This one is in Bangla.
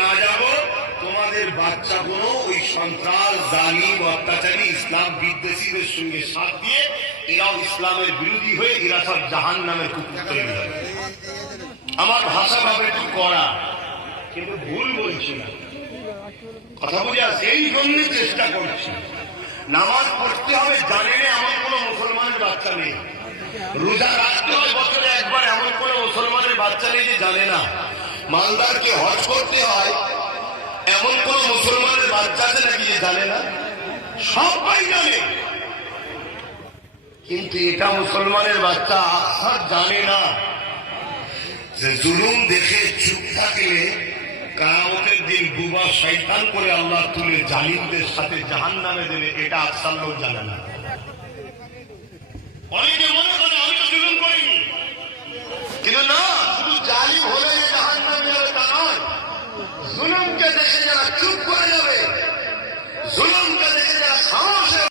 না যাব, তোমাদের বাচ্চা বাচ্চাগুলো ওই সন্ত্রাস, জালিম অত্যাচারী ইসলাম বিদ্বেষীদের সঙ্গে সাথ দিয়ে এরাও ইসলামের বিরোধী হয়ে এরা সব জাহান নামের কুকুর তৈরি হবে। আমার ভাষা ভাবে একটু করা কিন্তু ভুল বলছি না। কথা বুঝে আসছে এই জন্যই চেষ্টা করছি। নামাজ পড়তে হবে জানে এমন কোন মুসলমানের বাচ্চা নেই। রোজা রাখতে হয় বছরে একবার, এমন কোন মুসলমানের বাচ্চা নেই যে জানে না। মালদারকে হজ করতে হয়, এমন কোন মুসলমানের বাচ্চা আছে নাকি জানে না? সবাই জানে। কিন্তু এটা মুসলমানের বাচ্চা আসার জানে না। যে জুলুম দেখে চুপ থাকলে কায়ামতের দিন বুবা শৈতান করে আল্লাহ তুলে জালিমদের সাথে জাহান নামে দেবে, এটা আসার লোক জানে না। অনেকে মনে করে, আমি তো জুলুম করিনি। কিন্তু না